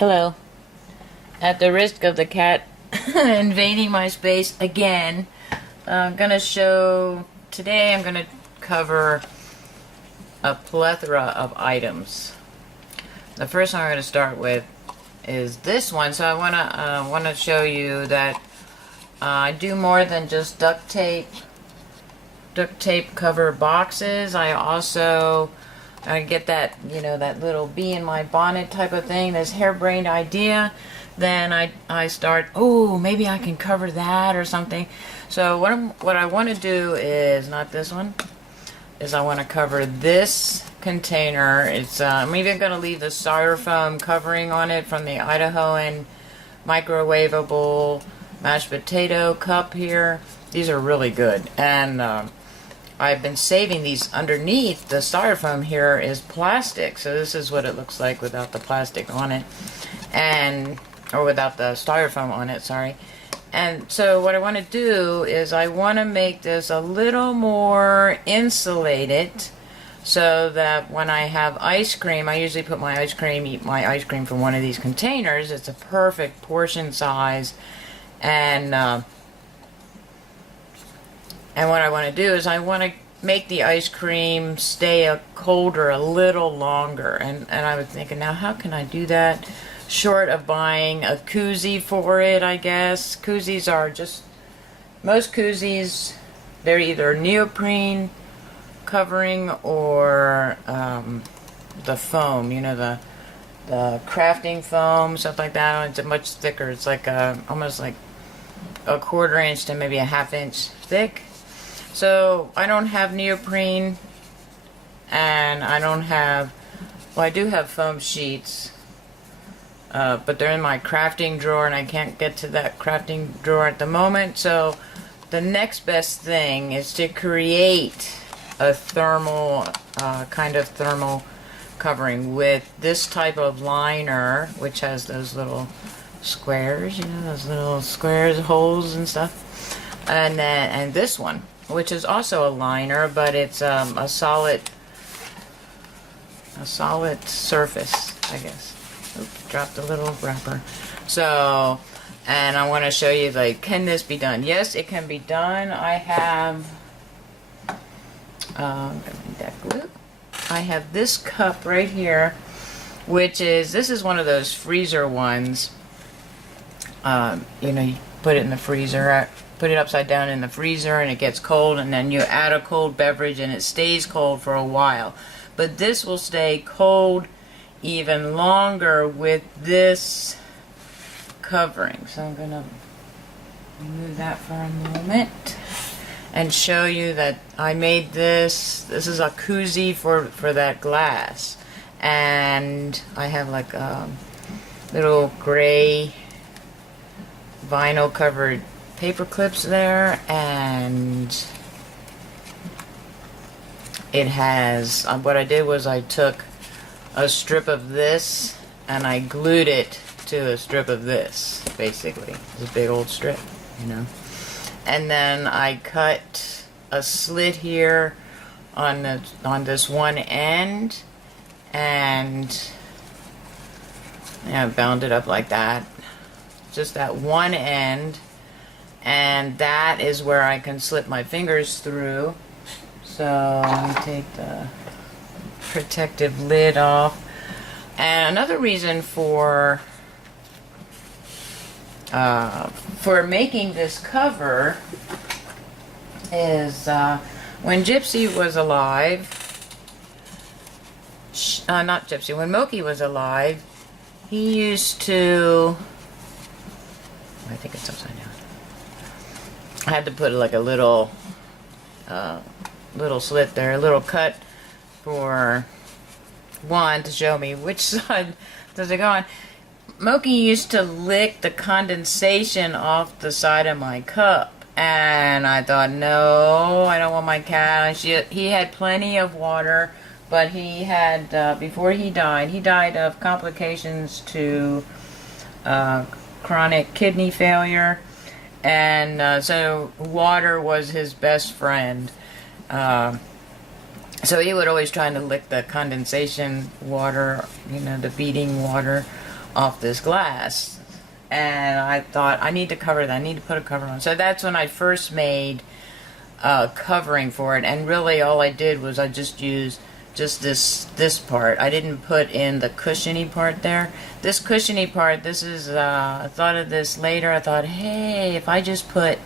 Hello. At the risk of the cat invading my space again, I'm going to show, today I'm going to cover a plethora of items. The first one I'm going to start with is this one. So I want to show you that I do more than just duct tape cover boxes. I also get that, that little bee in my bonnet type of thing, this harebrained idea. Then I start, oh, maybe I can cover that or something. So what I want to do is, not this one, is I want to cover this container. It's I'm even going to leave the styrofoam covering on it from the Idahoan microwavable mashed potato cup here. These are really good, and I've been saving these. Underneath the styrofoam here is plastic, so this is what it looks like without the plastic on it, or without the styrofoam on it, sorry. And so what I want to do is I want to make this a little more insulated, so that when I have ice cream, I usually eat my ice cream from one of these containers. It's a perfect portion size, and what I want to do is I want to make the ice cream stay colder a little longer. And I was thinking, now how can I do that? Short of buying a koozie for it, I guess. Koozies are just, most koozies, they're either neoprene covering or the foam, the crafting foam, stuff like that. It's much thicker. It's like almost like a 1/4 inch to maybe a 1/2 inch thick. So I don't have neoprene, and I don't have, well, I do have foam sheets, but they're in my crafting drawer, and I can't get to that crafting drawer at the moment. So the next best thing is to create a thermal, kind of thermal covering with this type of liner, which has those little squares, holes and stuff, and this one, which is also a liner, but it's a solid surface, I guess. Oops, dropped a little wrapper. So, and I want to show you, like, can this be done? Yes, it can be done. I have that glue. I have this cup right here, this is one of those freezer ones. You put it in the freezer, put it upside down in the freezer, and it gets cold, and then you add a cold beverage and it stays cold for a while. But this will stay cold even longer with this covering. So I'm going to remove that for a moment and show you that I made this. This is a koozie for that glass. And I have like little gray vinyl covered paper clips there, and it has, what I did was I took a strip of this and I glued it to a strip of this, basically. It's a big old strip, and then I cut a slit here on this one end, and bound it up like that, just that one end. And that is where I can slip my fingers through. So let me take the protective lid off. And another reason for making this cover is when Gypsy was alive, not Gypsy, when Moki was alive, he used to, I think it's upside down. I had to put like a little slit there, a little cut for one to show me which side does it go on. Moki used to lick the condensation off the side of my cup, and I thought, no, I don't want my cat. He had plenty of water, but he had, before he died of complications to chronic kidney failure. And so water was his best friend. So he would always try to lick the condensation water, the beading water off this glass. And I thought, I need to cover that. I need to put a cover on. So that's when I first made covering for it. And really all I did was I just used just this part. I didn't put in the cushiony part there. This cushiony part, this is, I thought of this later. I thought, hey, if I just put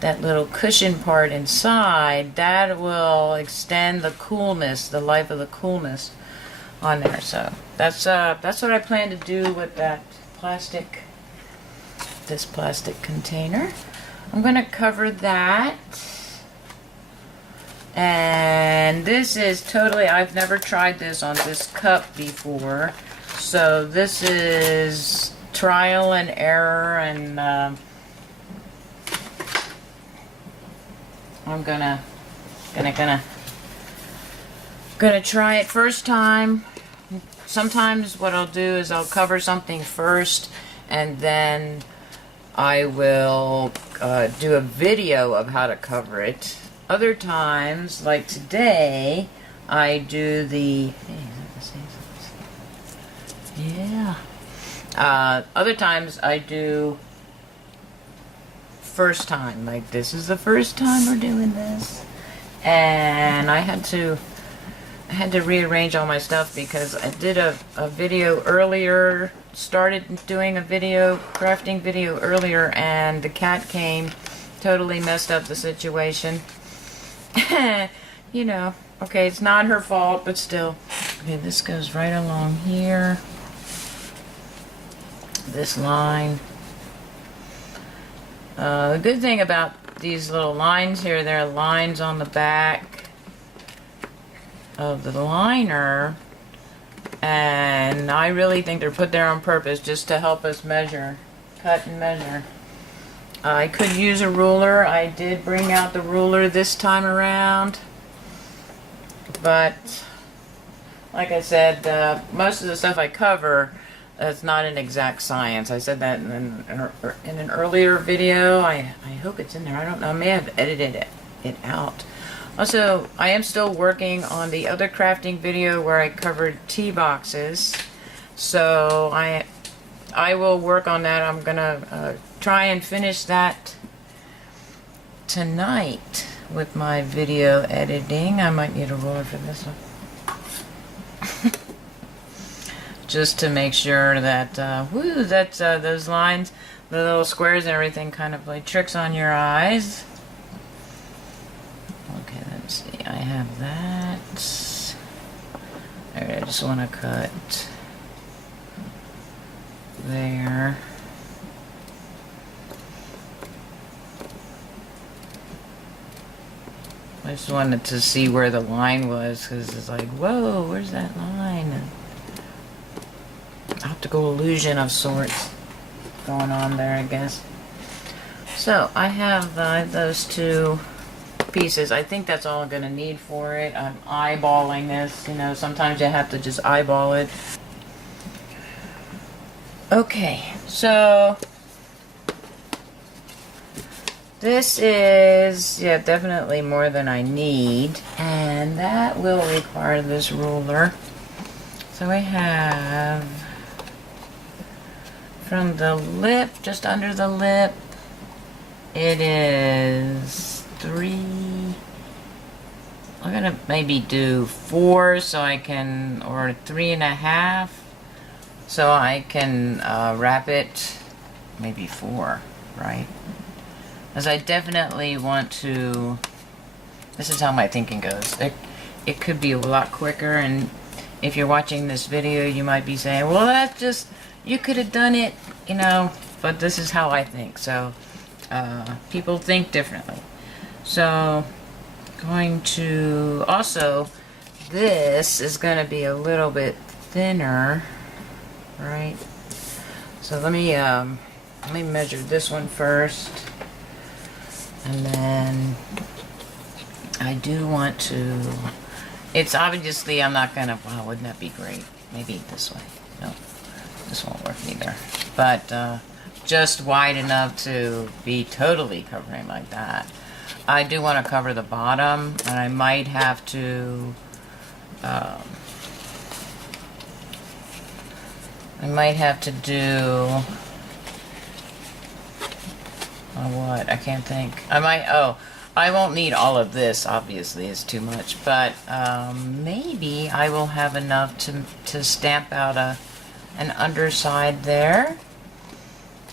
that little cushion part inside, that will extend the coolness, the life of the coolness on there. So that's what I plan to do with that plastic, this plastic container. I'm going to cover that. And this is totally, I've never tried this on this cup before. So this is trial and error, and I'm gonna try it first time. Sometimes what I'll do is I'll cover something first, and then I will do a video of how to cover it. Other times, like today, I do the, hey, is that the same? Yeah. Other times I do first time, like this is the first time we're doing this, and I had to rearrange all my stuff because I did a video earlier, started doing a video, crafting video earlier, and the cat came, totally messed up the situation. You know, okay, it's not her fault, but still. Okay, this goes right along here. This line. The good thing about these little lines here, there are lines on the back of the liner, and I really think they're put there on purpose just to help us measure, cut and measure. I could use a ruler. I did bring out the ruler this time around, but like I said, most of the stuff I cover, it's not an exact science. I said that in an earlier video. I hope it's in there. I don't know. I may have edited it out. Also, I am still working on the other crafting video where I covered tea boxes. So I will work on that. I'm gonna try and finish that tonight with my video editing. I might need a ruler for this one. Just to make sure that, those lines, the little squares and everything kind of play tricks on your eyes. Okay, let's see. I have that. Alright, I just want to cut there. I just wanted to see where the line was, because it's like, whoa, where's that line? Optical illusion of sorts going on there, I guess. So I have those two pieces. I think that's all I'm going to need for it. I'm eyeballing this. You know, sometimes you have to just eyeball it. Okay, so this is, yeah, definitely more than I need, and that will require this ruler. So I have from the lip, just under the lip, it is 3. I'm gonna maybe do 4 so I can, or 3.5, so I can wrap it, maybe 4, right? Because I definitely want to, this is how my thinking goes. It could be a lot quicker, and if you're watching this video, you might be saying, well, that's just, you could have done it, you know, but this is how I think. So, people think differently. So, going to, also, this is going to be a little bit thinner, right? So let me measure this one first. And then I do want to, it's obviously, I'm not gonna, wow, wouldn't that be great? Maybe this way. No, this won't work either. But just wide enough to be totally covering like that. I do want to cover the bottom, and I might have to, I I might have to do, what? I can't think. I won't need all of this, obviously, it's too much, but maybe I will have enough to stamp out an underside there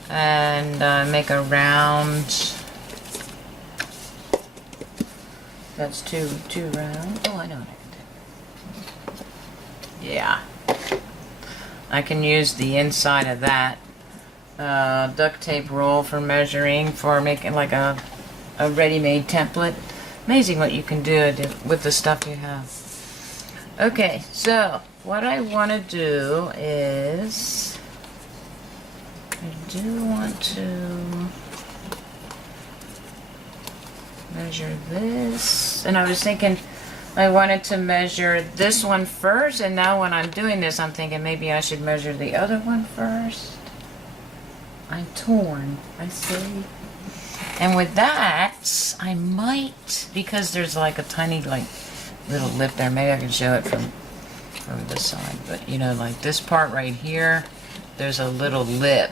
and make a round. That's too round. Oh, I know what I can do. Yeah. I can use the inside of that duct tape roll for measuring, for making like a ready-made template. Amazing what you can do with the stuff you have. Okay, so what I want to do is, I do want to measure this, and I was thinking I wanted to measure this one first, and now when I'm doing this I'm thinking maybe I should measure the other one first. I'm torn, I see. And with that, I might, because there's like a tiny little lip there, maybe I can show it from this side, but you know, like this part right here, there's a little lip,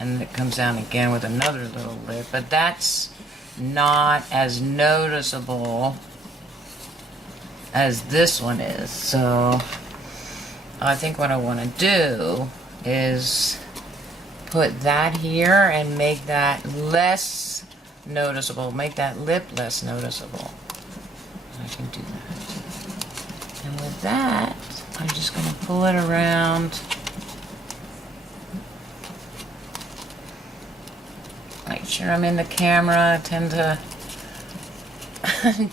and it comes down again with another little lip, but that's not as noticeable as this one is. So I think what I want to do is put that here and make that less noticeable, make that lip less noticeable. I can do that. And with that, I'm just going to pull it around. Make sure I'm in the camera. I tend to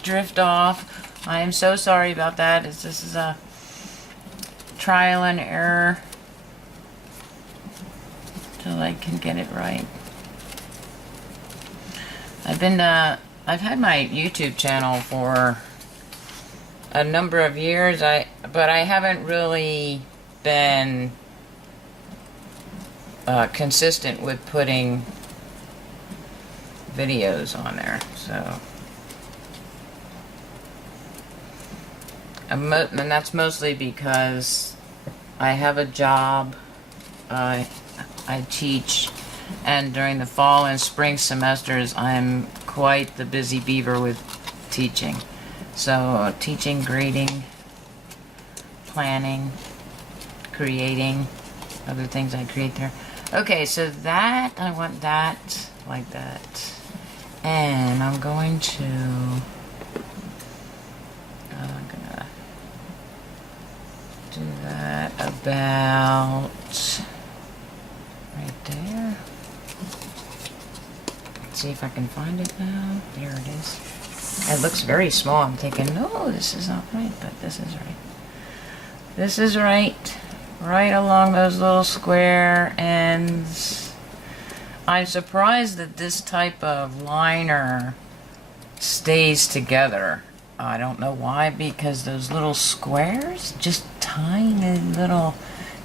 drift off. I am so sorry about that. This is a trial and error till I can get it right. I've had my YouTube channel for a number of years, but I haven't really been consistent with putting videos on there, so and that's mostly because I have a job, I teach, and during the fall and spring semesters I'm quite the busy beaver with teaching. So teaching, grading, planning, creating, other things I create there. Okay, so that, I want that like that. And I'm going to, I'm gonna do that about right there. Let's see if I can find it now. There it is. It looks very small. I'm thinking, no, this is not right, but this is right. This is right. Right along those little square ends. I'm surprised that this type of liner stays together. I don't know why, because those little squares, just tiny little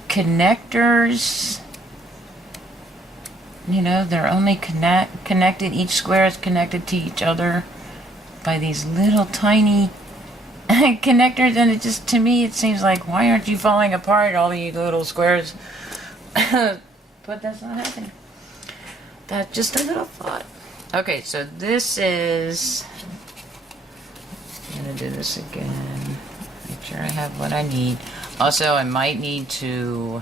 connectors, you know, they're only connected, each square is connected to each other by these little tiny connectors, and it just, to me, it seems like, why aren't you falling apart, all these little squares? But that's not happening. That's just a little thought. Okay, so this is, I'm gonna do this again, make sure I have what I need. Also, I might need to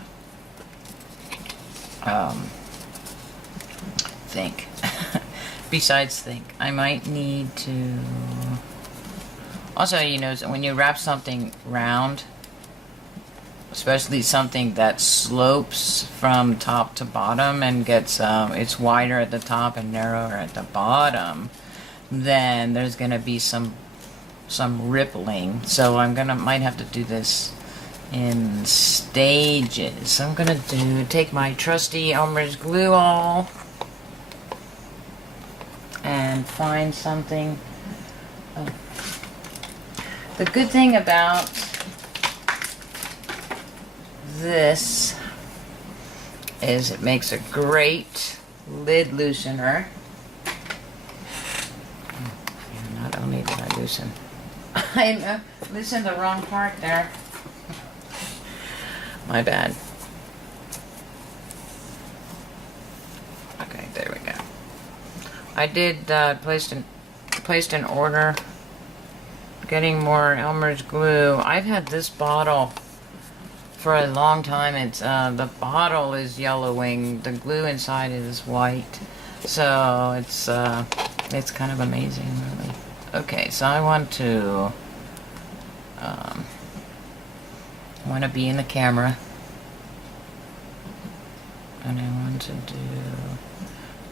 think. Besides think, I might need to, also, you know, when you wrap something round, especially something that slopes from top to bottom and gets, it's wider at the top and narrower at the bottom, then there's gonna be some rippling. So might have to do this in stages. I'm gonna take my trusty Elmer's glue all and find something. Oh. The good thing about this is it makes a great lid loosener. Yeah, not only did I loosen, I loosened the wrong part there. My bad. I did placed an order, getting more Elmer's glue. I've had this bottle for a long time. It's the bottle is yellowing, the glue inside is white, so it's kind of amazing, really. Okay, so I want to be in the camera, and I want to do.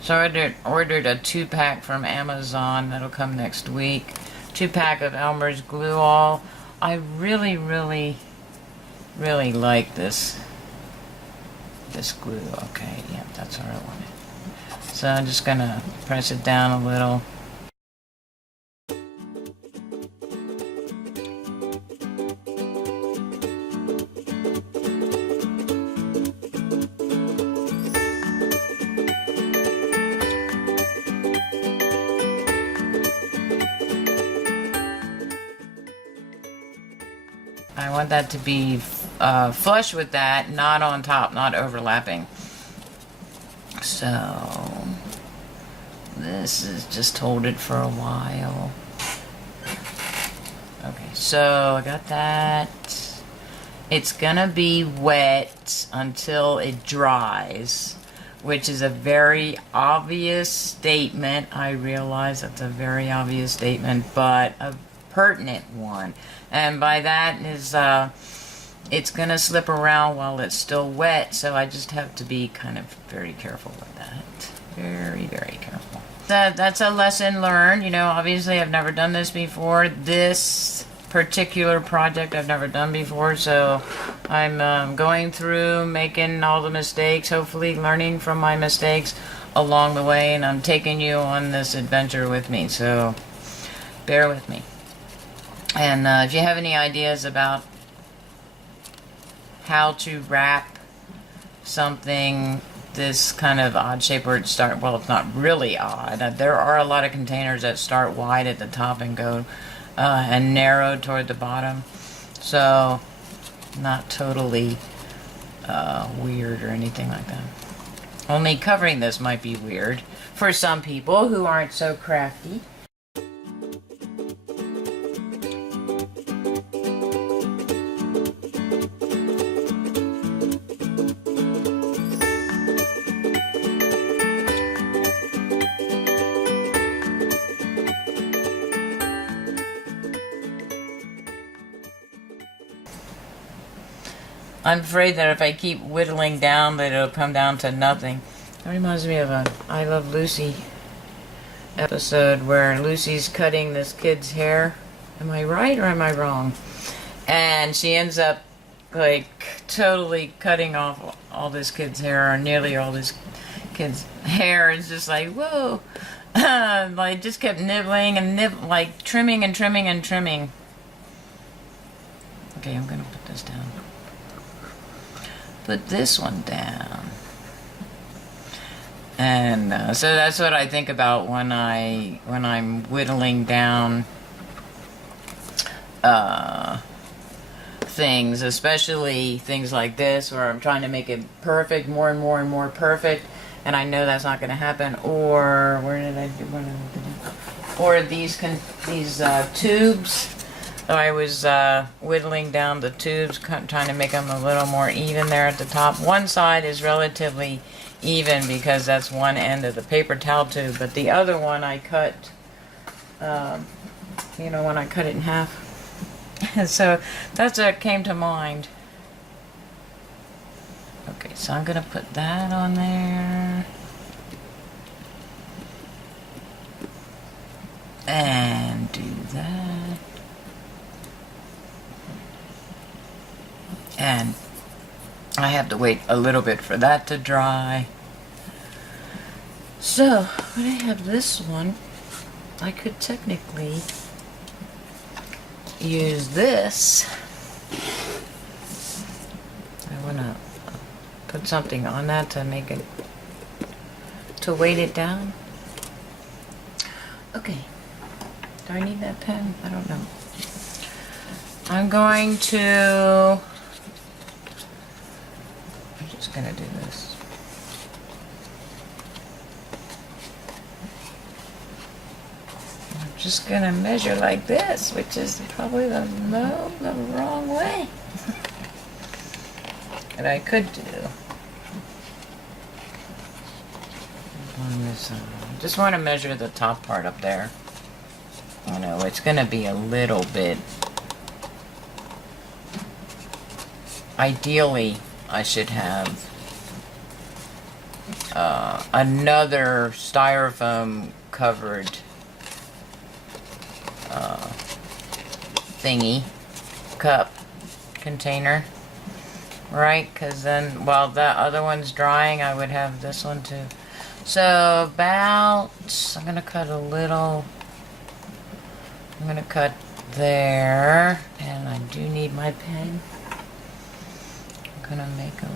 So I ordered a 2-pack from Amazon that'll come next week. 2-pack of Elmer's glue all. I really, really, really like this glue. Okay, yeah, that's what I wanted. So I'm just gonna press it down a little. I want that to be flush with that, not on top, not overlapping. So this is just hold it for a while. Okay, so I got that. It's gonna be wet until it dries, which is a very obvious statement. I realize that's a very obvious statement, but a pertinent one. And by that is it's gonna slip around while it's still wet, so I just have to be kind of very careful with that. Very, very careful. That's a lesson learned. You know, obviously I've never done this before. This particular project I've never done before, so I'm going through, making all the mistakes, hopefully learning from my mistakes along the way, and I'm taking you on this adventure with me, so bear with me. And if you have any ideas about how to wrap something this kind of odd shape where it well, it's not really odd. There are a lot of containers that start wide at the top and go and narrow toward the bottom. So not totally weird or anything like that. Only covering this might be weird for some people who aren't so crafty. I'm afraid that if I keep whittling down that it'll come down to nothing. That reminds me of an I Love Lucy episode where Lucy's cutting this kid's hair. Am I right or am I wrong? And she ends up like totally cutting off all this kid's hair, or nearly all this kid's hair. It's just like, whoa. Like just kept nibbling and like trimming and trimming and trimming. Okay, I'm gonna put this down. Put this one down. And so that's what I think about when I'm whittling down things, especially things like this where I'm trying to make it perfect, more and more and more perfect, and I know that's not going to happen. Or or these tubes. I was whittling down the tubes, trying to make them a little more even there at the top. One side is relatively even because that's one end of the paper towel tube, but the other one I cut, when I cut it in half. And so that's what came to mind. Okay, so I'm going to put that on there. And do that. And I have to wait a little bit for that to dry. So, when I have this one, I could technically use this. I want to put something on that to make it, to weight it down. Okay. Do I need that pen? I don't know. I'm going to... gonna do this. just gonna measure like this, which is probably the wrong way. And I could do on this side. Just want to measure the top part up there. I know it's gonna be a little bit. Ideally, I should have another styrofoam covered thingy, cup, container, right? Because then while that other one's drying, I would have this one too. So about, I'm going to cut a little, I'm going to cut there, and I do need my pen. I'm going to make a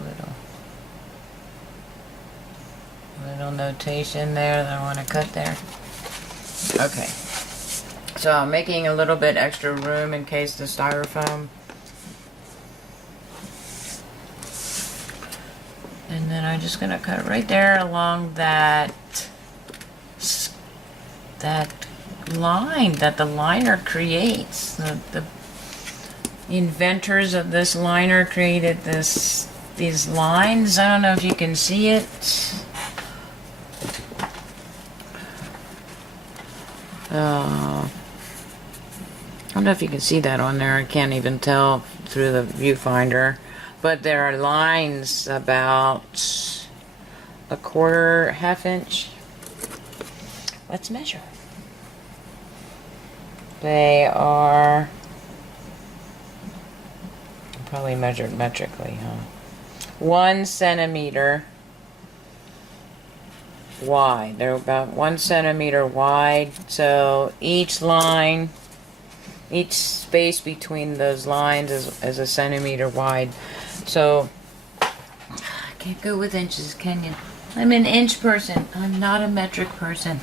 little notation there that I want to cut there. Okay. So I'm making a little bit extra room in case the styrofoam. And then I'm just going to cut right there along that line that the liner creates. The inventors of this liner created these lines. I don't know if you can see it. I don't know if you can see that on there. I can't even tell through the viewfinder. But there are lines about a quarter, half inch. Let's measure. They are probably measured metrically, huh? 1 centimeter wide. They're about 1 centimeter wide. So each line, each space between those lines is a centimeter wide. So I can't go with inches, can you? I'm an inch person. I'm not a metric person.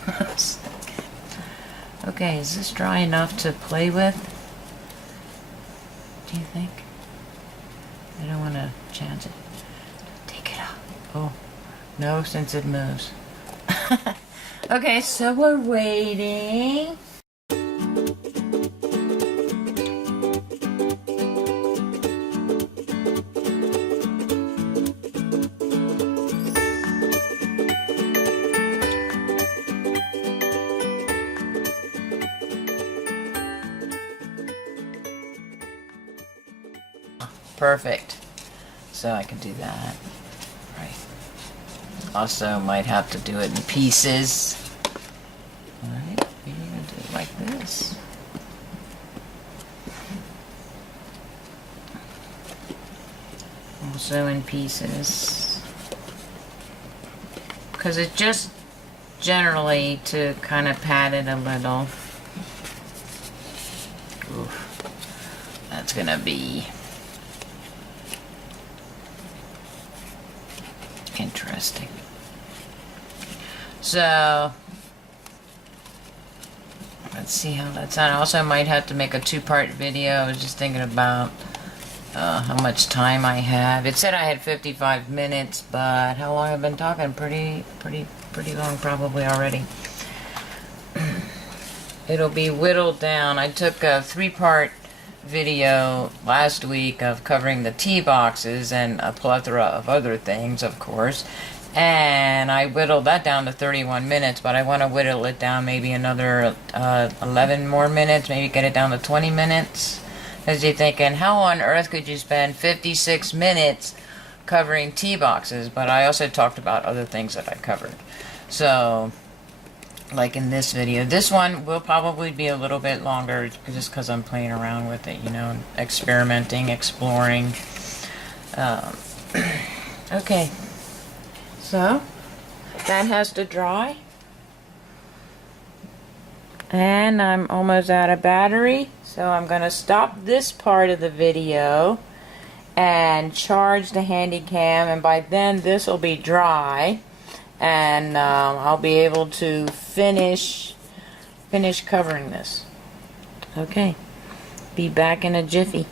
Okay, is this dry enough to play with? Do you think? I don't want to chance it. Take it out. Oh, no, since it moves. Okay, so we're waiting. Perfect. So I can do that. Right. Also might have to do it in pieces. Alright, we're going to do it like this. Also in pieces. Because it's just generally to kind of pat it a little. Oof. That's going to be interesting. So let's see how that's on. I also might have to make a 2-part video. I was just thinking about how much time I have. It said I had 55 minutes, but how long I've been talking? Pretty long probably already. It'll be whittled down. I took a 3-part video last week of covering the tea boxes and a plethora of other things, of course, and I whittled that down to 31 minutes, but I want to whittle it down maybe another 11 more minutes, maybe get it down to 20 minutes, because you're thinking, how on earth could you spend 56 minutes covering tea boxes? But I also talked about other things that I covered. So like in this video, this one will probably be a little bit longer just because I'm playing around with it, you know, experimenting, exploring. Okay, so that has to dry, and I'm almost out of battery, so I'm going to stop this part of the video and charge the Handycam, and by then this will be dry. And I'll be able to finish covering this. Okay, be back in a jiffy.